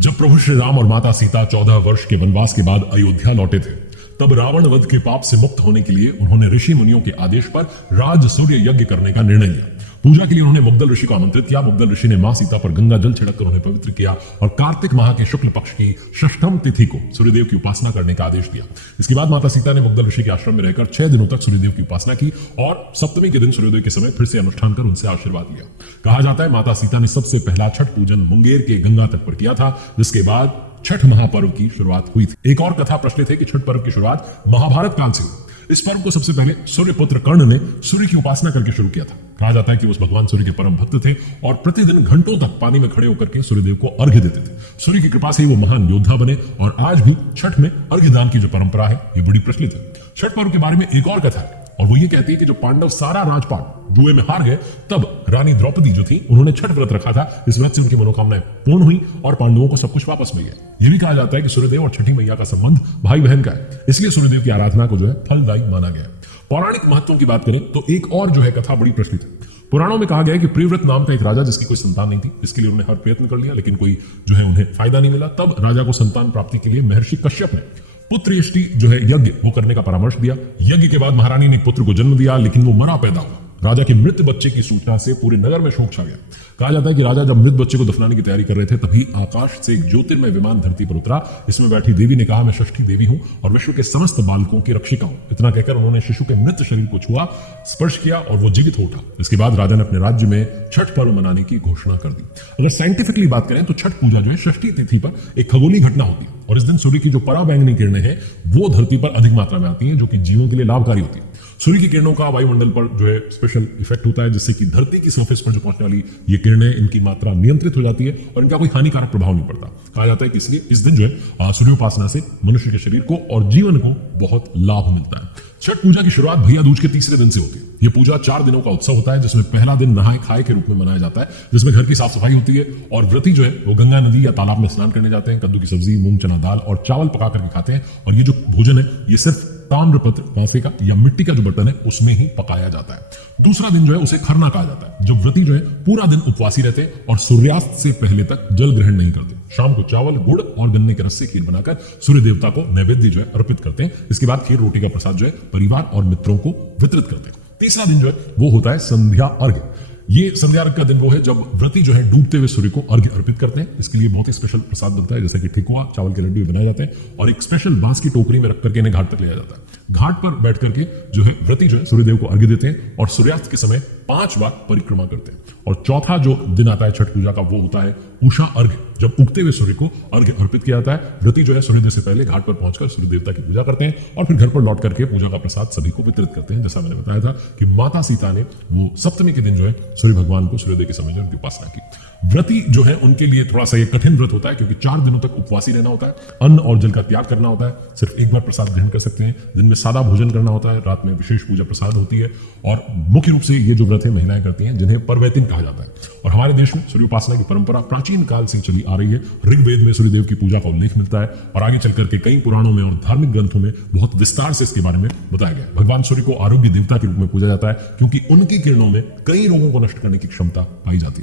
जब प्रभु श्री राम और माता सीता 14 वर्ष के वनवास के बाद अयोध्या लौटे थे, तब रावण वध के पाप से मुक्त होने के लिए उन्होंने ऋषि मुनियों के आदेश पर राज सूर्य यज्ञ करने का निर्णय लिया। पूजा के लिए उन्होंने मुग्दल ऋषि को आमंत्रित किया। मुग्दल ऋषि ने मां सीता पर गंगा जल छिड़ककर उन्हें पवित्र किया और कार्तिक माह के शुक्ल पक्ष की षष्ठम तिथि को सूर्यदेव की उपासना करने का आदेश दिया। इसके बाद माता सीता ने मुग्दल ऋषि के आश्रम में रहकर 6 दिनों तक सूर्यदेव की उपासना की और सप्तमी के दिन सूर्योदय के समय फिर से अनुष्ठान कर उनसे आशीर्वाद लिया। कहा जाता है माता सीता ने सबसे पहला छठ पूजन मुंगेर के गंगा तट पर किया था, जिसके बाद छठ महापर्व की शुरुआत हुई थी। एक और कथा प्रचलित है कि छठ पर्व की शुरुआत महाभारत काल से हुई। इस पर्व को सबसे पहले सूर्यपुत्र कर्ण ने सूर्य की उपासना करके शुरू किया था। कहा जाता है कि उस भगवान सूर्य के परम भक्त थे और प्रतिदिन घंटों तक पानी में खड़े होकर के सूर्यदेव को अर्घ्य देते थे। सूर्य की कृपा से ही वो महान योद्धा बने और आज भी छठ में अर्घ्य दान की जो परंपरा है ये बड़ी प्रचलित है। छठ पर्व के बारे में एक और कथा है और वो ये कहती है कि जब पांडव सारा राजपाट जुए में हार गए, तब रानी द्रौपदी जो थी उन्होंने छठ व्रत रखा था। इस व्रत से उनकी मनोकामनाएं पूर्ण हुई और पांडवों को सब कुछ वापस मिल गया। ये भी कहा जाता है कि सूर्यदेव और छठी मैया का संबंध भाई बहन का है, इसलिए सूर्यदेव की आराधना को जो है फलदायी माना गया है। पौराणिक महत्वों की बात करें तो एक और जो है कथा बड़ी प्रचलित है। पुराणों में कहा गया है कि प्रियव्रत नाम का एक राजा, जिसकी कोई संतान नहीं थी, इसके लिए उन्होंने हर प्रयत्न कर लिया लेकिन कोई जो है उन्हें फायदा नहीं मिला। तब राजा को संतान प्राप्ति के लिए महर्षि कश्यप ने पुत्र यष्टि जो है यज्ञ वो करने का परामर्श दिया। यज्ञ के बाद महारानी ने पुत्र को जन्म दिया, लेकिन वो मरा पैदा हुआ। राजा के मृत बच्चे की सूचना से पूरे नगर में शोक छा गया। कहा जाता है कि राजा जब मृत बच्चे को दफनाने की तैयारी कर रहे थे, तभी आकाश से एक ज्योतिर्मय विमान धरती पर उतरा। इसमें बैठी देवी ने कहा, मैं षष्ठी देवी हूं और विश्व के समस्त बालकों की रक्षिका हूं। इतना कहकर उन्होंने शिशु के मृत शरीर को छुआ, स्पर्श किया और वो जीवित हो उठा। इसके बाद राजा ने अपने राज्य में छठ पर्व मनाने की घोषणा कर दी। अगर साइंटिफिकली बात करें तो छठ पूजा जो है षष्ठी तिथि पर एक खगोलीय घटना होती है और इस दिन सूर्य की जो पराबैंगनी किरणें हैं वो धरती पर अधिक मात्रा में आती हैं, जो कि जीवों के लिए लाभकारी होती है। सूर्य की किरणों का वायुमंडल पर जो है स्पेशल इफेक्ट होता है, जिससे कि धरती की सरफेस पर जो पहुंचने वाली ये किरणें, इनकी मात्रा नियंत्रित हो जाती है और इनका कोई हानिकारक प्रभाव नहीं पड़ता। कहा जाता है कि इसलिए इस दिन जो है सूर्योपासना से मनुष्य के शरीर को और जीवन को बहुत लाभ मिलता है। छठ पूजा की शुरुआत भैया दूज के तीसरे दिन से होती है। ये पूजा 4 दिनों का उत्सव होता है, जिसमें पहला दिन नहाए खाए के रूप में मनाया जाता है, जिसमें घर की साफ सफाई होती है और व्रती जो है वो गंगा नदी या तालाब में स्नान करने जाते हैं। कद्दू की सब्जी, मूंग चना दाल और चावल पका करके खाते हैं और ये जो भोजन है ये सिर्फ ताम्रपत्र कांसे का या मिट्टी का जो बर्तन है उसमें ही पकाया जाता है। दूसरा दिन जो है उसे खरना कहा जाता है, जब व्रती जो है पूरा दिन उपवासी रहते हैं और सूर्यास्त से पहले तक जल ग्रहण नहीं करते। शाम को चावल, गुड़ और गन्ने के रस से खीर बनाकर सूर्य देवता को नैवेद्य जो है अर्पित करते हैं। इसके बाद खीर रोटी का प्रसाद जो है परिवार और मित्रों को वितरित करते हैं। तीसरा दिन जो है वो होता है संध्या अर्घ्य। ये संध्या अर्घ्य का दिन वो है जब व्रती जो है डूबते हुए सूर्य को अर्घ्य अर्पित करते हैं। इसके लिए बहुत ही स्पेशल प्रसाद बनता है, जैसे कि ठेकुआ, चावल के लड्डू बनाए जाते हैं और एक स्पेशल बांस की टोकरी में रख करके इन्हें घाट तक ले जाया जाता है। घाट पर बैठ करके जो है व्रती जो है सूर्यदेव को अर्घ्य देते हैं और सूर्यास्त के समय 5 बार परिक्रमा करते हैं। और चौथा जो दिन आता है छठ पूजा का वो होता है उषा अर्घ्य, जब उगते हुए सूर्य को अर्घ्य अर्पित किया जाता है। व्रती जो है सूर्योदय से पहले घाट पर पहुंचकर सूर्य देवता की पूजा करते हैं और फिर घर पर लौट करके पूजा का प्रसाद सभी को वितरित करते हैं। जैसा मैंने बताया था कि माता सीता ने वो सप्तमी के दिन जो है सूर्य भगवान को सूर्योदय के समय जो उनकी उपासना की। व्रती जो है उनके लिए थोड़ा सा ये कठिन व्रत होता है, क्योंकि 4 दिनों तक उपवासी रहना होता है, अन्न और जल का त्याग करना होता है, सिर्फ एक बार प्रसाद ग्रहण कर सकते हैं, दिन में सादा भोजन करना होता है, रात में विशेष पूजा प्रसाद होती है और मुख्य रूप से ये जो व्रत है महिलाएं करती हैं, जिन्हें परवैतिन कहा जाता है। और हमारे देश में सूर्योपासना की परंपरा प्राचीन काल से चली आ रही है। ऋग्वेद में सूर्यदेव की पूजा का उल्लेख मिलता है और आगे चल करके कई पुराणों में और धार्मिक ग्रंथों में बहुत विस्तार से इसके बारे में बताया गया है। भगवान सूर्य को आरोग्य देवता के रूप में पूजा जाता है, क्योंकि उनकी किरणों में कई रोगों को नष्ट करने की क्षमता पाई जाती है।